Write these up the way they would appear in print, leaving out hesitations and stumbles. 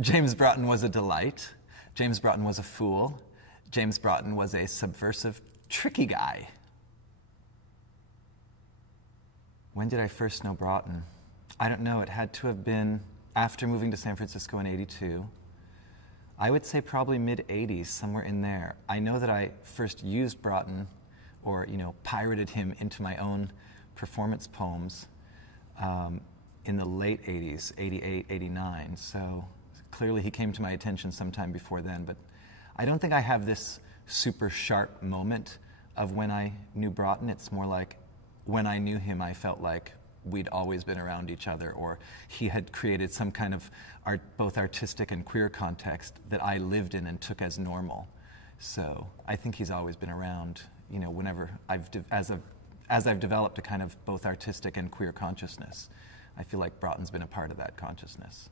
James Broughton was a delight. James Broughton was a fool. James Broughton was a subversive, tricky guy. When did I first know Broughton? I don't know. It had to have been after moving to San Francisco in '82. I would say probably mid-'80s, somewhere in there. I know that I first used Broughton, or pirated him into my own performance poems in the late '80s, '88, '89. So clearly he came to my attention sometime before then. But I don't think I have this super sharp moment of when I knew Broughton. It's more like when I knew him, I felt like we'd always been around each other, or he had created some kind of both artistic and queer context that I lived in and took as normal. So I think he's always been around, whenever as I've developed a kind of both artistic and queer consciousness. I feel like Broughton's been a part of that consciousness.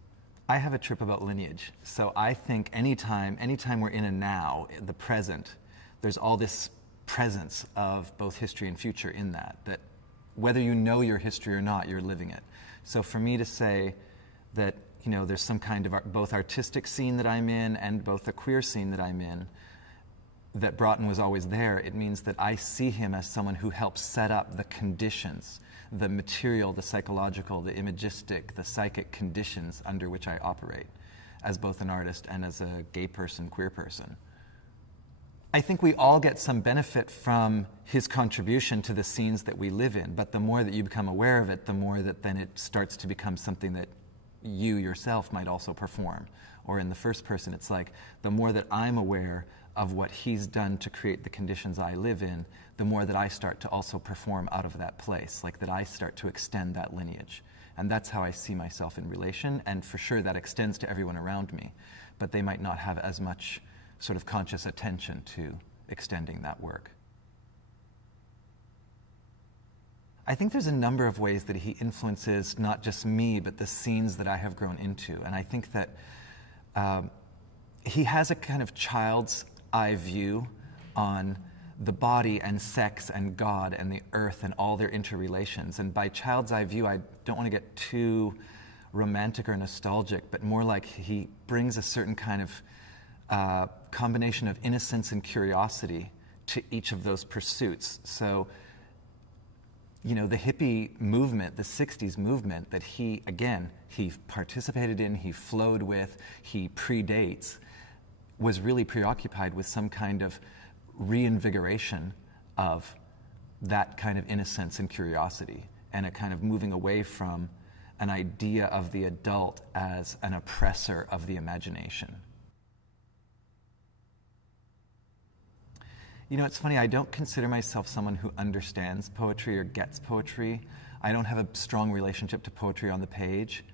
I have a trip about lineage. So I think anytime we're in a now, the present, there's all this presence of both history and future in that whether you know your history or not, you're living it. So for me to say that, there's some kind of both artistic scene that I'm in and both a queer scene that I'm in, that Broughton was always there, it means that I see him as someone who helps set up the conditions, the material, the psychological, the imagistic, the psychic conditions under which I operate as both an artist and as a gay person, queer person. I think we all get some benefit from his contribution to the scenes that we live in, but the more that you become aware of it, the more that then it starts to become something that you yourself might also perform. Or in the first person, it's like, the more that I'm aware of what he's done to create the conditions I live in, the more that I start to also perform out of that place, like that I start to extend that lineage. And that's how I see myself in relation, and for sure that extends to everyone around me, but they might not have as much sort of conscious attention to extending that work. I think there's a number of ways that he influences not just me, but the scenes that I have grown into. And I think that he has a kind of child's eye view on the body and sex and God and the earth and all their interrelations. And by child's eye view, I don't want to get too romantic or nostalgic, but more like he brings a certain kind of combination of innocence and curiosity to each of those pursuits. So, the hippie movement, the 60s movement that he participated in, he flowed with, he predates, was really preoccupied with some kind of reinvigoration of that kind of innocence and curiosity, and a kind of moving away from an idea of the adult as an oppressor of the imagination. It's funny, I don't consider myself someone who understands poetry or gets poetry. I don't have a strong relationship to poetry on the page.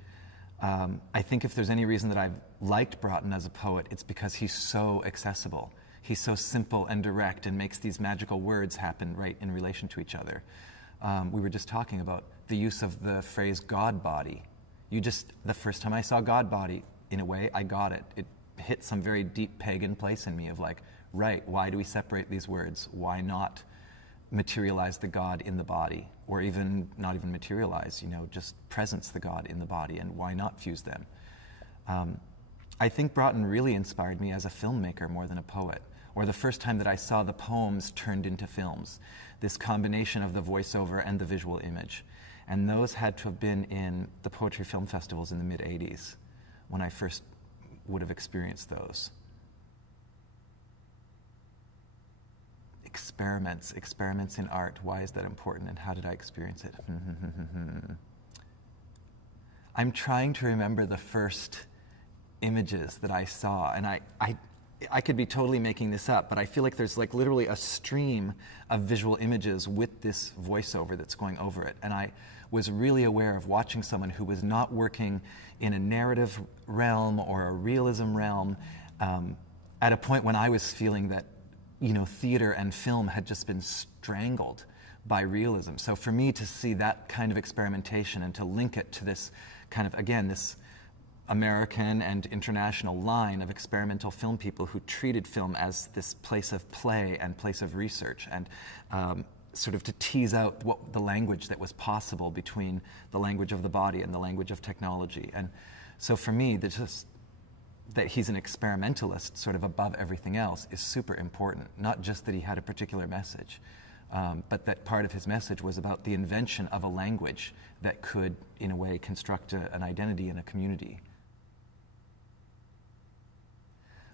I think if there's any reason that I've liked Broughton as a poet, it's because he's so accessible. He's so simple and direct and makes these magical words happen right in relation to each other. We were just talking about the use of the phrase God body. The first time I saw God body, in a way, I got it. It hit some very deep pagan place in me of like, right, why do we separate these words? Why not materialize the God in the body? Or even, not even materialize, just presence the God in the body, and why not fuse them? I think Broughton really inspired me as a filmmaker more than a poet, or the first time that I saw the poems turned into films, this combination of the voiceover and the visual image. And those had to have been in the poetry film festivals in the mid-'80s, when I first would have experienced those. Experiments in art. Why is that important, and how did I experience it? I'm trying to remember the first images that I saw, and I could be totally making this up, but I feel like there's like literally a stream of visual images with this voiceover that's going over it. And I was really aware of watching someone who was not working in a narrative realm or a realism realm at a point when I was feeling that theater and film had just been strangled by realism. So for me to see that kind of experimentation and to link it to this kind of, again, this American and international line of experimental film people who treated film as this place of play and place of research, and sort of to tease out what the language that was possible between the language of the body and the language of technology. And so for me, that he's an experimentalist sort of above everything else is super important. Not just that he had a particular message, but that part of his message was about the invention of a language that could, in a way, construct an identity in a community.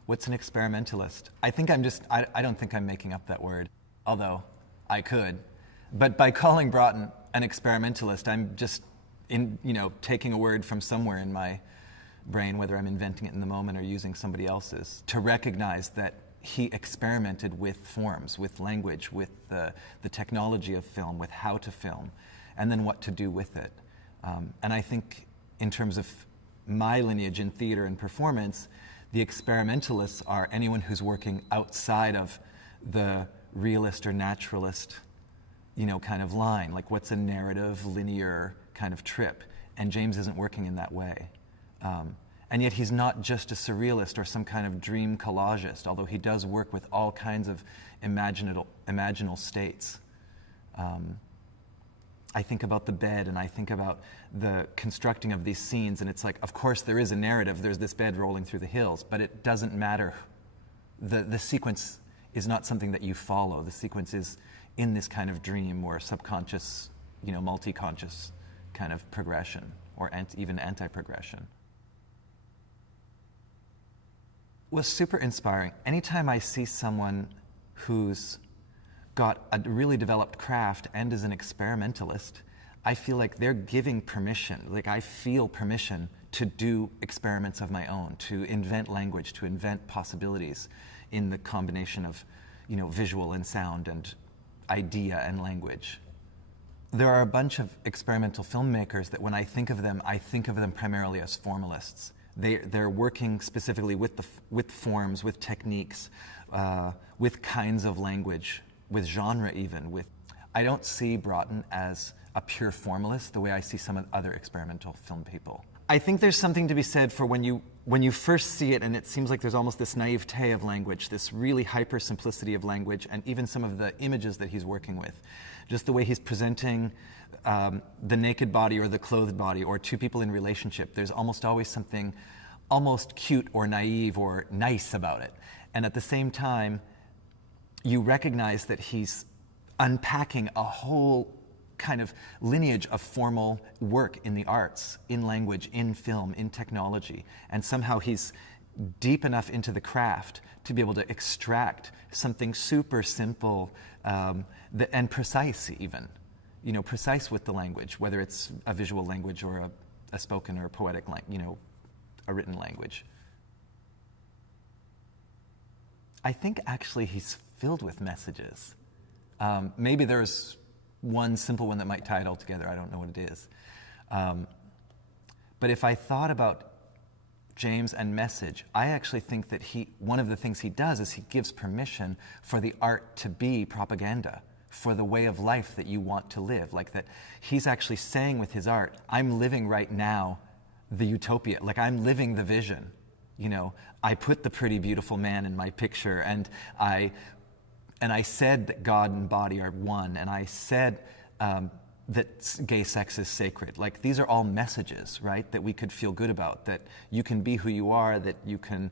What's an experimentalist? I don't think I'm making up that word, although I could. But by calling Broughton an experimentalist, I'm just taking a word from somewhere in my brain, whether I'm inventing it in the moment or using somebody else's, to recognize that he experimented with forms, with language, with the technology of film, with how to film, and then what to do with it. And I think in terms of my lineage in theater and performance, the experimentalists are anyone who's working outside of the realist or naturalist, kind of line, like what's a narrative, linear kind of trip. And James isn't working in that way. And yet he's not just a surrealist or some kind of dream collagist, although he does work with all kinds of imaginal states. I think about the bed, and I think about the constructing of these scenes, and it's like, of course there is a narrative, there's this bed rolling through the hills, but it doesn't matter. The sequence is not something that you follow. The sequence is in this kind of dream or subconscious, multi-conscious kind of progression, or even anti-progression. Was super inspiring. Anytime I see someone who's got a really developed craft and is an experimentalist, I feel like they're giving permission, like I feel permission to do experiments of my own, to invent language, to invent possibilities in the combination of, visual and sound and idea and language. There are a bunch of experimental filmmakers that when I think of them primarily as formalists. They're working specifically with forms, with techniques, with kinds of language, with genre even. I don't see Broughton as a pure formalist the way I see some of other experimental film people. I think there's something to be said for when you first see it, and it seems like there's almost this naivete of language, this really hyper simplicity of language, and even some of the images that he's working with. Just the way he's presenting the naked body or the clothed body or two people in relationship. There's almost always something almost cute or naive or nice about it. And at the same time, you recognize that he's unpacking a whole kind of lineage of formal work in the arts, in language, in film, in technology. And somehow he's deep enough into the craft to be able to extract something super simple and precise even. Precise with the language, whether it's a visual language or a spoken or poetic a written language. I think actually he's filled with messages. Maybe there's one simple one that might tie it all together. I don't know what it is. But if I thought about James and message, I actually think that one of the things he does is he gives permission for the art to be propaganda, for the way of life that you want to live. Like that he's actually saying with his art, I'm living right now the utopia, like I'm living the vision. I put the pretty, beautiful man in my picture, and I said that God and body are one, and I said that gay sex is sacred. Like, these are all messages, right, that we could feel good about, that you can be who you are, that you can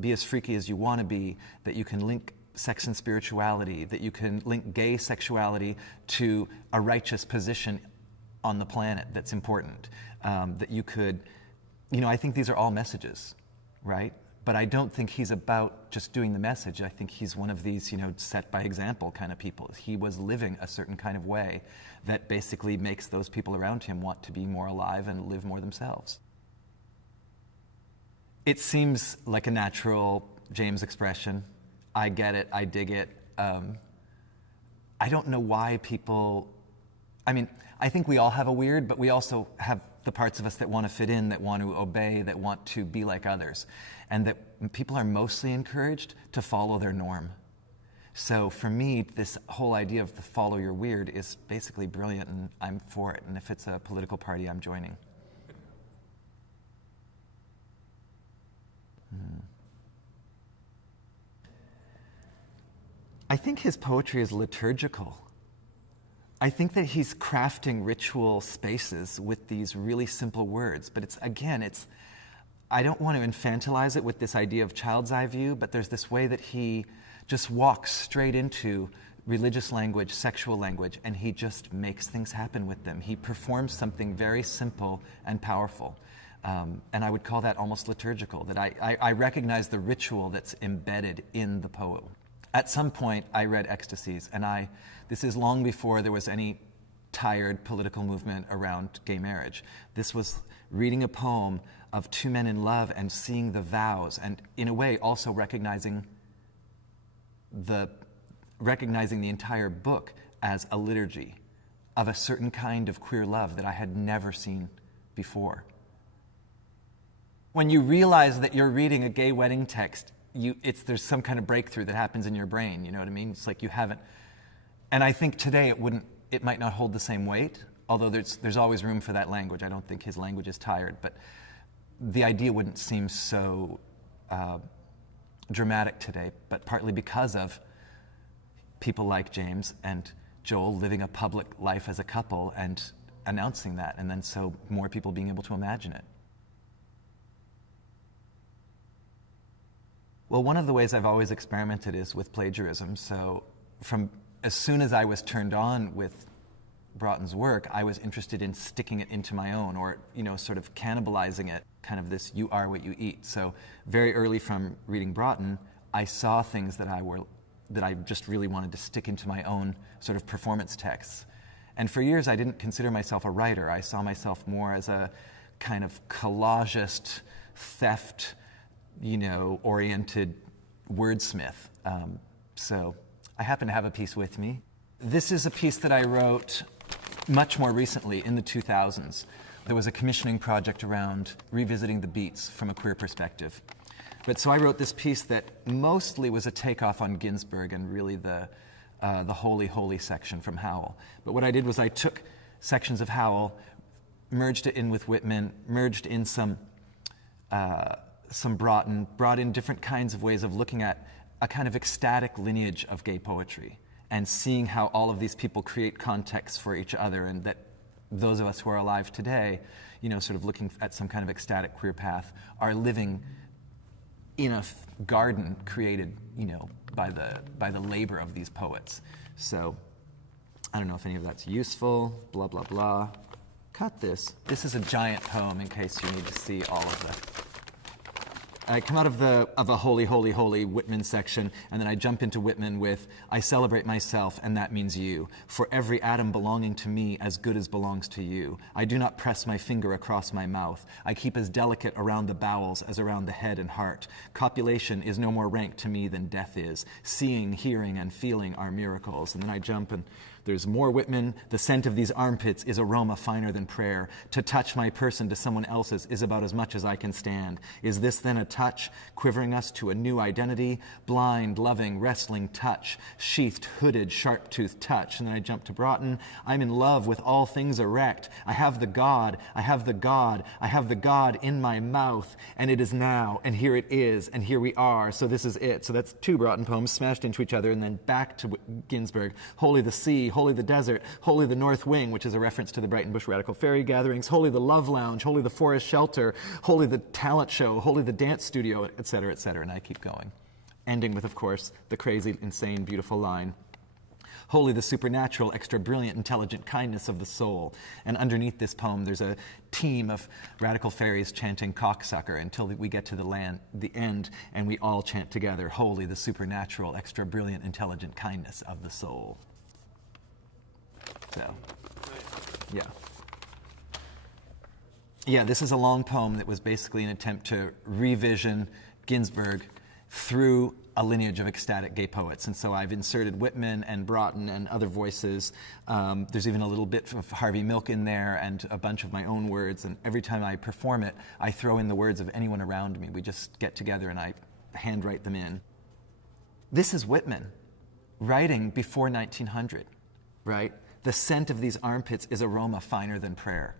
be as freaky as you want to be, that you can link sex and spirituality, that you can link gay sexuality to a righteous position on the planet that's important, that you could, I think these are all messages, right? But I don't think he's about just doing the message. I think he's one of these, set by example kind of people. He was living a certain kind of way that basically makes those people around him want to be more alive and live more themselves. It seems like a natural James expression. I get it, I dig it. I don't know why people, I think we all have a weird, but we also have the parts of us that want to fit in, that want to obey, that want to be like others. And that people are mostly encouraged to follow their norm. So for me, this whole idea of the follow your weird is basically brilliant, and I'm for it. And if it's a political party, I'm joining. I think his poetry is liturgical. I think that he's crafting ritual spaces with these really simple words, but I don't want to infantilize it with this idea of child's eye view, but there's this way that he just walks straight into religious language, sexual language, and he just makes things happen with them. He performs something very simple and powerful. And I would call that almost liturgical, that I recognize the ritual that's embedded in the poem. At some point, I read Ecstasies, and this is long before there was any tired political movement around gay marriage. This was reading a poem of two men in love and seeing the vows, and in a way also recognizing the entire book as a liturgy of a certain kind of queer love that I had never seen before. When you realize that you're reading a gay wedding text, there's some kind of breakthrough that happens in your brain, you know what I mean? It's like you haven't. And I think today it might not hold the same weight, although there's always room for that language. I don't think his language is tired, but the idea wouldn't seem so dramatic today, but partly because of people like James and Joel living a public life as a couple and announcing that, and then so more people being able to imagine it. Well, one of the ways I've always experimented is with plagiarism. So from as soon as I was turned on with Broughton's work, I was interested in sticking it into my own, or sort of cannibalizing it, kind of this "you are what you eat." So very early from reading Broughton, I saw things that I just really wanted to stick into my own sort of performance texts. And for years, I didn't consider myself a writer. I saw myself more as a kind of collagist, theft, oriented wordsmith. So I happen to have a piece with me. This is a piece that I wrote much more recently, in the 2000s. There was a commissioning project around revisiting the beats from a queer perspective. But so I wrote this piece that mostly was a takeoff on Ginsberg and really the Holy, Holy section from Howell. But what I did was I took sections of Howell, merged it in with Whitman, merged in some Broughton, brought in different kinds of ways of looking at a kind of ecstatic lineage of gay poetry and seeing how all of these people create context for each other, and that those of us who are alive today, sort of looking at some kind of ecstatic queer path, are living in a garden created, by the labor of these poets. So I don't know if any of that's useful, blah, blah, blah. Cut this. This is a giant poem in case you need to see all of the... I come out of a Holy, Holy, Holy Whitman section, and then I jump into Whitman with, I celebrate myself, and that means you. For every atom belonging to me as good as belongs to you. I do not press my finger across my mouth. I keep as delicate around the bowels as around the head and heart. Copulation is no more rank to me than death is. Seeing, hearing, and feeling are miracles. And then I jump and there's more Whitman. The scent of these armpits is aroma finer than prayer. To touch my person to someone else's is about as much as I can stand. Is this then a touch, quivering us to a new identity? Blind, loving, wrestling touch, sheathed, hooded, sharp-toothed touch. And then I jump to Broughton. I'm in love with all things erect. I have the God, I have the God, I have the God in my mouth. And it is now, and here it is, and here we are. So this is it. So that's two Broughton poems smashed into each other, and then back to Ginsberg. Holy the sea, holy the desert, holy the north wing, which is a reference to the Brighton Bush Radical Fairy gatherings, holy the love lounge, holy the forest shelter, holy the talent show, holy the dance studio, etc., and I keep going. Ending with, of course, the crazy, insane, beautiful line, holy the supernatural, extra brilliant, intelligent kindness of the soul. And underneath this poem, there's a team of radical fairies chanting cocksucker until we get to the end, and we all chant together, holy the supernatural, extra brilliant, intelligent kindness of the soul. So, yeah, this is a long poem that was basically an attempt to revision Ginsberg through a lineage of ecstatic gay poets. And so I've inserted Whitman and Broughton and other voices. There's even a little bit of Harvey Milk in there and a bunch of my own words. And every time I perform it, I throw in the words of anyone around me. We just get together and I handwrite them in. This is Whitman writing before 1900, right? The scent of these armpits is aroma finer than prayer.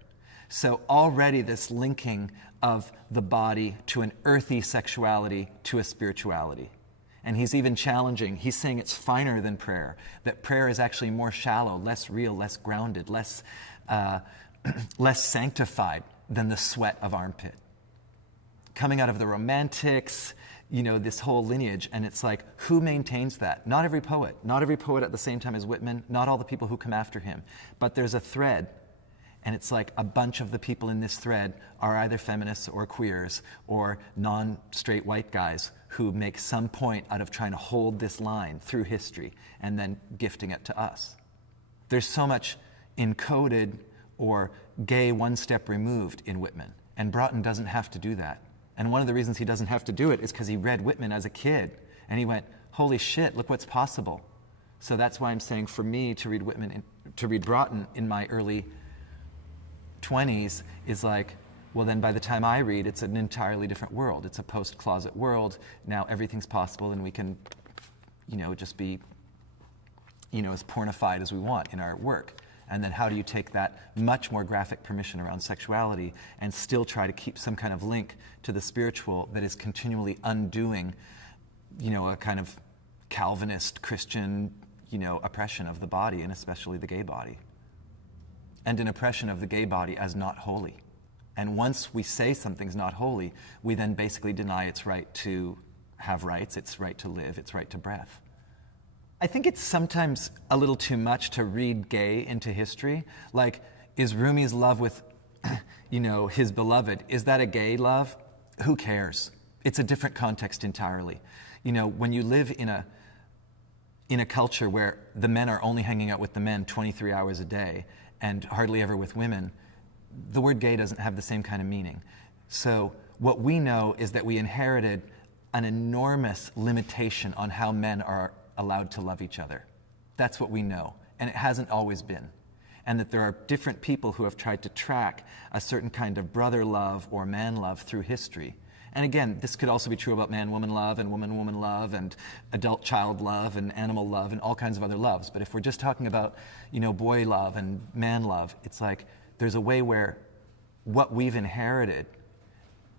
So already this linking of the body to an earthy sexuality to a spirituality. And he's even challenging, he's saying it's finer than prayer, that prayer is actually more shallow, less real, less grounded, less sanctified than the sweat of armpit. coming out of the Romantics, this whole lineage. And it's like, who maintains that? Not every poet at the same time as Whitman, not all the people who come after him. But there's a thread. And it's like a bunch of the people in this thread are either feminists or queers or non-straight white guys who make some point out of trying to hold this line through history and then gifting it to us. There's so much encoded or gay one step removed in Whitman, and Broughton doesn't have to do that. And one of the reasons he doesn't have to do it is because he read Whitman as a kid, and he went, holy shit, look what's possible. So that's why I'm saying for me to read Broughton in my early 20s is like, well, then by the time I read, it's an entirely different world. It's a post-closet world. Now everything's possible, and we can, just be, as pornified as we want in our work. And then how do you take that much more graphic permission around sexuality and still try to keep some kind of link to the spiritual that is continually undoing, a kind of Calvinist Christian, oppression of the body, and especially the gay body. And an oppression of the gay body as not holy. And once we say something's not holy, we then basically deny its right to have rights, its right to live, its right to breath. I think it's sometimes a little too much to read gay into history. Like, is Rumi's love with, his beloved, is that a gay love? Who cares? It's a different context entirely. When you live in a culture where the men are only hanging out with the men 23 hours a day, and hardly ever with women, the word gay doesn't have the same kind of meaning. So what we know is that we inherited an enormous limitation on how men are allowed to love each other. That's what we know, and it hasn't always been. And that there are different people who have tried to track a certain kind of brother love or man love through history. And again, this could also be true about man-woman love and woman-woman love and adult-child love and animal love and all kinds of other loves. But if we're just talking about, boy love and man love, it's like there's a way where what we've inherited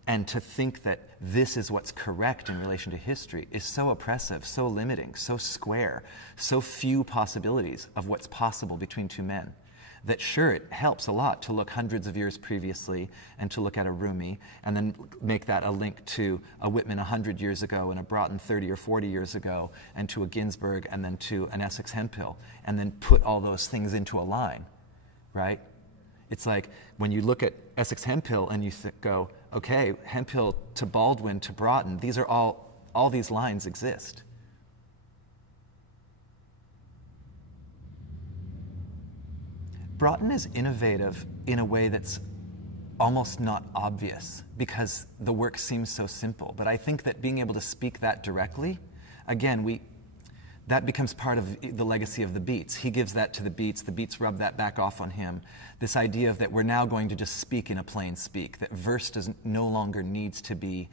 and to think that this is what's correct in relation to history is so oppressive, so limiting, so square, so few possibilities of what's possible between two men. That sure, it helps a lot to look hundreds of years previously and to look at a Rumi and then make that a link to a Whitman 100 years ago and a Broughton 30 or 40 years ago and to a Ginsberg and then to an Essex Hemphill and then put all those things into a line, right? It's like when you look at Essex Hemphill and you go, okay, Hemphill to Baldwin to Broughton, these are all these lines exist. Broughton is innovative in a way that's almost not obvious because the work seems so simple. But I think that being able to speak that directly, again, that becomes part of the legacy of the Beats. He gives that to the Beats rub that back off on him. This idea of that we're now going to just speak in a plain speak, that verse no longer needs to be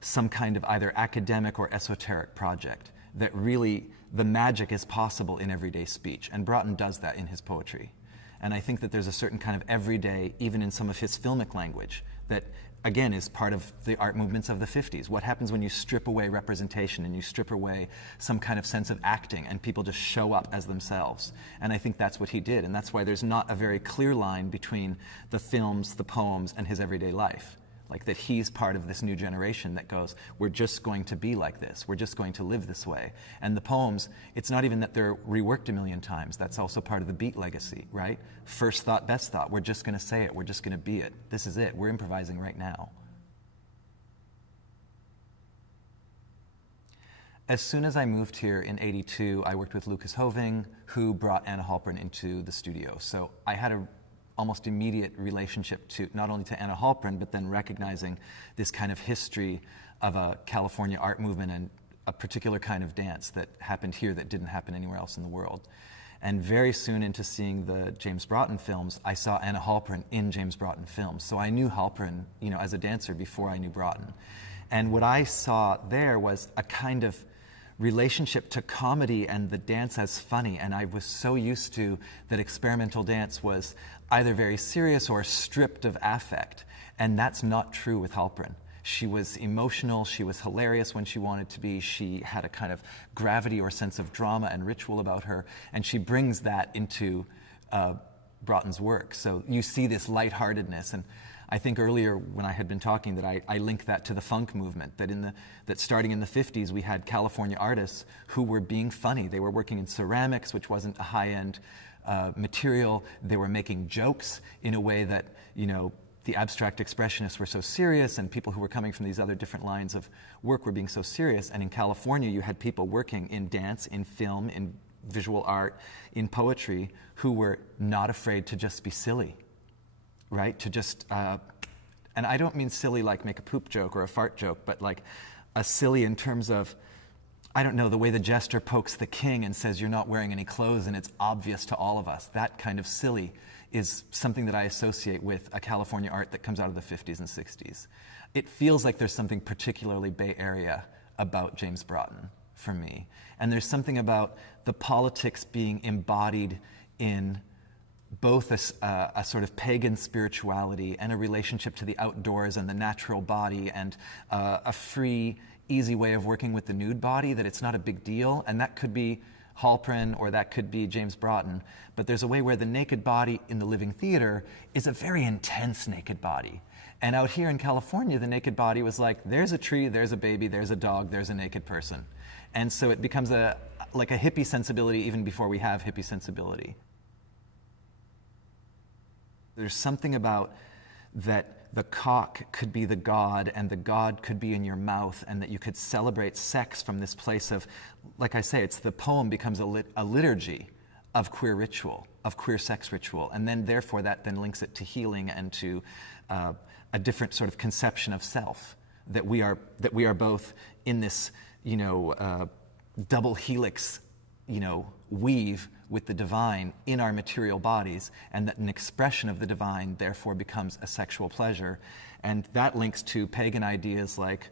some kind of either academic or esoteric project, that really the magic is possible in everyday speech. And Broughton does that in his poetry. And I think that there's a certain kind of everyday, even in some of his filmic language, that again is part of the art movements of the 50s. What happens when you strip away representation and you strip away some kind of sense of acting and people just show up as themselves? And I think that's what he did. And that's why there's not a very clear line between the films, the poems, and his everyday life. Like that he's part of this new generation that goes, we're just going to be like this. We're just going to live this way. And the poems, it's not even that they're reworked a million times. That's also part of the Beat legacy, right? First thought, best thought. We're just going to say it. We're just going to be it. This is it. We're improvising right now. As soon as I moved here in '82, I worked with Lucas Hoving, who brought Anna Halpern into the studio. So I had a almost immediate relationship to not only to Anna Halpern, but then recognizing this kind of history of a California art movement and a particular kind of dance that happened here that didn't happen anywhere else in the world. And very soon into seeing the James Broughton films, I saw Anna Halpern in James Broughton films. So I knew Halpern, as a dancer before I knew Broughton. And what I saw there was a kind of relationship to comedy and the dance as funny. And I was so used to that experimental dance was either very serious or stripped of affect. And that's not true with Halpern. She was emotional, she was hilarious when she wanted to be, she had a kind of gravity or sense of drama and ritual about her, and she brings that into Broughton's work. So you see this lightheartedness, and I think earlier when I had been talking that I linked that to the funk movement, that starting in the 50s we had California artists who were being funny. They were working in ceramics, which wasn't a high-end material. They were making jokes in a way that, the abstract expressionists were so serious, and people who were coming from these other different lines of work were being so serious. And in California, you had people working in dance, in film, in visual art, in poetry, who were not afraid to just be silly, right? To just, and I don't mean silly like make a poop joke or a fart joke, but like a silly in terms of, I don't know, the way the jester pokes the king and says, you're not wearing any clothes and it's obvious to all of us. That kind of silly is something that I associate with a California art that comes out of the 50s and 60s. It feels like there's something particularly Bay Area about James Broughton for me. And there's something about the politics being embodied in both a sort of pagan spirituality and a relationship to the outdoors and the natural body, and a free, easy way of working with the nude body, that it's not a big deal. And that could be Halprin or that could be James Broughton. But there's a way where the naked body in the living theater is a very intense naked body. And out here in California, the naked body was like, there's a tree, there's a baby, there's a dog, there's a naked person. And so it becomes like a hippie sensibility even before we have hippie sensibility. There's something about that the cock could be the god and the god could be in your mouth, and that you could celebrate sex from this place of, like I say, the poem becomes a liturgy of queer ritual, of queer sex ritual, and then therefore that then links it to healing and to a different sort of conception of self, that we are both in this, double helix, weave with the divine in our material bodies, and that an expression of the divine therefore becomes a sexual pleasure. And that links to pagan ideas like,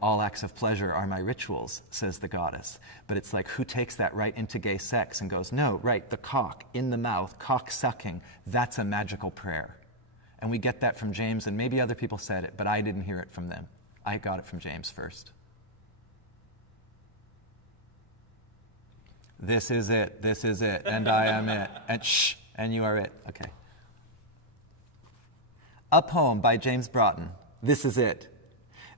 all acts of pleasure are my rituals, says the goddess. But it's like, who takes that right into gay sex and goes, no, right, the cock in the mouth, cock sucking, that's a magical prayer. And we get that from James, and maybe other people said it, but I didn't hear it from them. I got it from James first. This is it, and I am it, and shh, and you are it. Okay. A poem by James Broughton. This is it.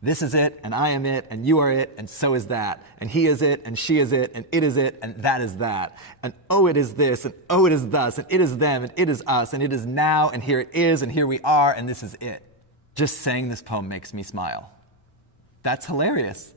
This is it, and I am it, and you are it, and so is that. And he is it, and she is it, and it is it, and that is that. And oh, it is this, and oh, it is thus, and it is them, and it is us, and it is now, and here it is, and here we are, and this is it. Just saying this poem makes me smile. That's hilarious.